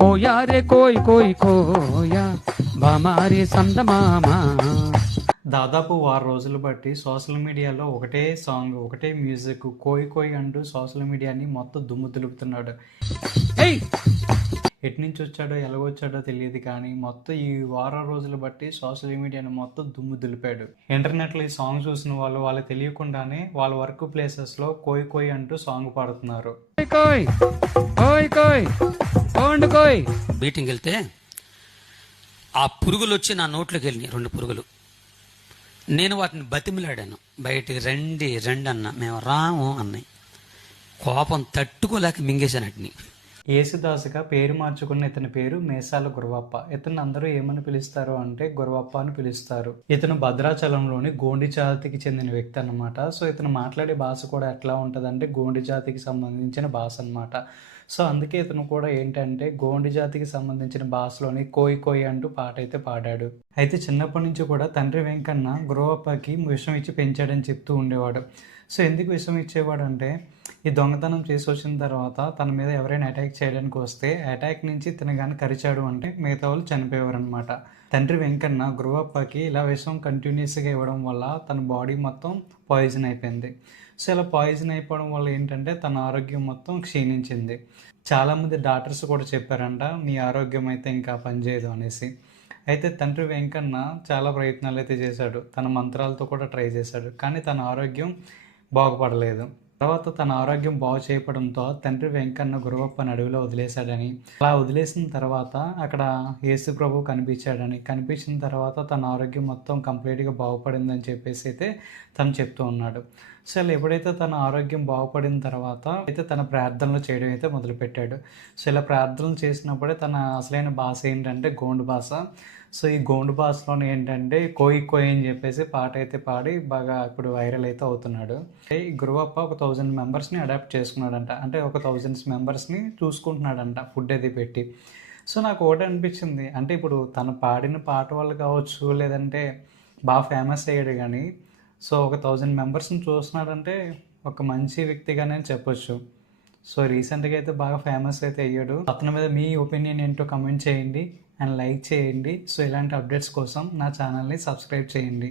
కోయా రే కోయ్ కోయ్ కోయా బామారి సందమామా. దాదాపు వారం రోజులు బట్టి సోషల్ మీడియాలో ఒకటే సాంగ్, ఒకటే మ్యూజిక్, కోయ్ కోయ్ అంటూ సోషల్ మీడియాని మొత్తం దుమ్ము దులుపుతున్నాడు. ఏయ్ ఎటు నుంచి వచ్చాడో ఎలాగొచ్చాడో తెలియదు కానీ మొత్తం ఈ వారం రోజులు బట్టి సోషల్ మీడియాని మొత్తం దుమ్ము దులిపాడు. ఇంటర్నెట్లో ఈ సాంగ్ చూసిన వాళ్ళు వాళ్ళకి తెలియకుండానే వాళ్ళ వర్క్ ప్లేసెస్లో కోయ్ కోయ్ అంటూ సాంగ్ పాడుతున్నారు. కోయ్ కోయ్ కోయ్ కోండు కోయ్. మీటింగ్ వెళ్తే ఆ పురుగులు వచ్చి నా నోట్లోకి వెళ్ళినాయి, 2 పురుగులు. నేను వాటిని బతిమిలాడాను, బయటికి రండి రండి అన్న. మేము రాము అన్నాయి. కోపం తట్టుకోలేక మింగేశాను వాటిని. యేసుదాసుగా పేరు మార్చుకున్న ఇతని పేరు మేసాల గురవప్ప. ఇతను అందరూ ఏమని పిలుస్తారు అంటే గురవప్ప అని పిలుస్తారు. ఇతను భద్రాచలంలోని గోండి జాతికి చెందిన వ్యక్తి అన్నమాట. సో ఇతను మాట్లాడే భాష కూడా ఎట్లా ఉంటుందంటే గోండి జాతికి సంబంధించిన భాష అన్నమాట. సో అందుకే ఇతను కూడా ఏంటంటే గోండి జాతికి సంబంధించిన భాషలోని కోయ్ కోయ్ అంటూ పాట అయితే పాడాడు. అయితే చిన్నప్పటి నుంచి కూడా తండ్రి వెంకన్న గురవప్పకి విషం ఇచ్చి పెంచాడని చెప్తూ ఉండేవాడు. సో ఎందుకు విషం ఇచ్చేవాడు అంటే ఈ దొంగతనం చేసి వచ్చిన తర్వాత తన మీద ఎవరైనా అటాక్ చేయడానికి వస్తే అటాక్ నుంచి తన కానీ కరిచాడు అంటే మిగతా వాళ్ళు చనిపోయేవారు అనమాట. తండ్రి వెంకన్న గురవప్పకి ఇలా విషం కంటిన్యూస్గా ఇవ్వడం వల్ల తన బాడీ మొత్తం పాయిజన్ అయిపోయింది. సో ఇలా పాయిజన్ అయిపోవడం వల్ల ఏంటంటే తన ఆరోగ్యం మొత్తం క్షీణించింది. చాలామంది డాక్టర్స్ కూడా చెప్పారంట మీ ఆరోగ్యం అయితే ఇంకా పనిచేయదు అనేసి. అయితే తండ్రి వెంకన్న చాలా ప్రయత్నాలు అయితే చేశాడు, తన మంత్రాలతో కూడా ట్రై చేశాడు, కానీ తన ఆరోగ్యం బాగుపడలేదు. తర్వాత తన ఆరోగ్యం బాగు చేయడంతో తండ్రి వెంకన్న గురవప్పని అడవిలో వదిలేశాడని, అలా వదిలేసిన తర్వాత అక్కడ యేసు ప్రభు కనిపించిన తర్వాత తన ఆరోగ్యం మొత్తం కంప్లీట్గా బాగుపడిందని చెప్పేసి అయితే తను చెప్తూ ఉన్నాడు. సో అలా ఎప్పుడైతే తన ఆరోగ్యం బాగుపడిన తర్వాత అయితే తన ప్రార్థనలు చేయడం అయితే మొదలుపెట్టాడు. సో ఇలా ప్రార్థనలు చేసినప్పుడే తన అసలైన భాష ఏంటంటే గోండు భాష. సో ఈ గోండు భాషలోనే ఏంటంటే కోయ్ కోయ్ అని చెప్పేసి పాట అయితే పాడి బాగా ఇప్పుడు వైరల్ అయితే అవుతున్నాడు. ఈ గురువప్ప ఒక 1000 మెంబర్స్ని అడాప్ట్ చేసుకున్నాడంట, అంటే ఒక 1000 మెంబర్స్ని చూసుకుంటున్నాడంట ఫుడ్ అది పెట్టి. సో నాకు ఒకటి అనిపించింది, అంటే ఇప్పుడు తను పాడిన పాట వల్ల కావచ్చు లేదంటే బాగా ఫేమస్ అయ్యాడు కానీ సో ఒక 1000 మెంబర్స్ని చూస్తున్నాడంటే ఒక మంచి వ్యక్తిగానే చెప్పొచ్చు. సో రీసెంట్గా అయితే బాగా ఫేమస్ అయితే అయ్యాడు. అతని మీద మీ ఒపీనియన్ ఏంటో కమెంట్ చేయండి అండ్ లైక్ చేయండి. సో ఇలాంటి అప్డేట్స్ కోసం నా ఛానల్ని సబ్స్క్రైబ్ చేయండి.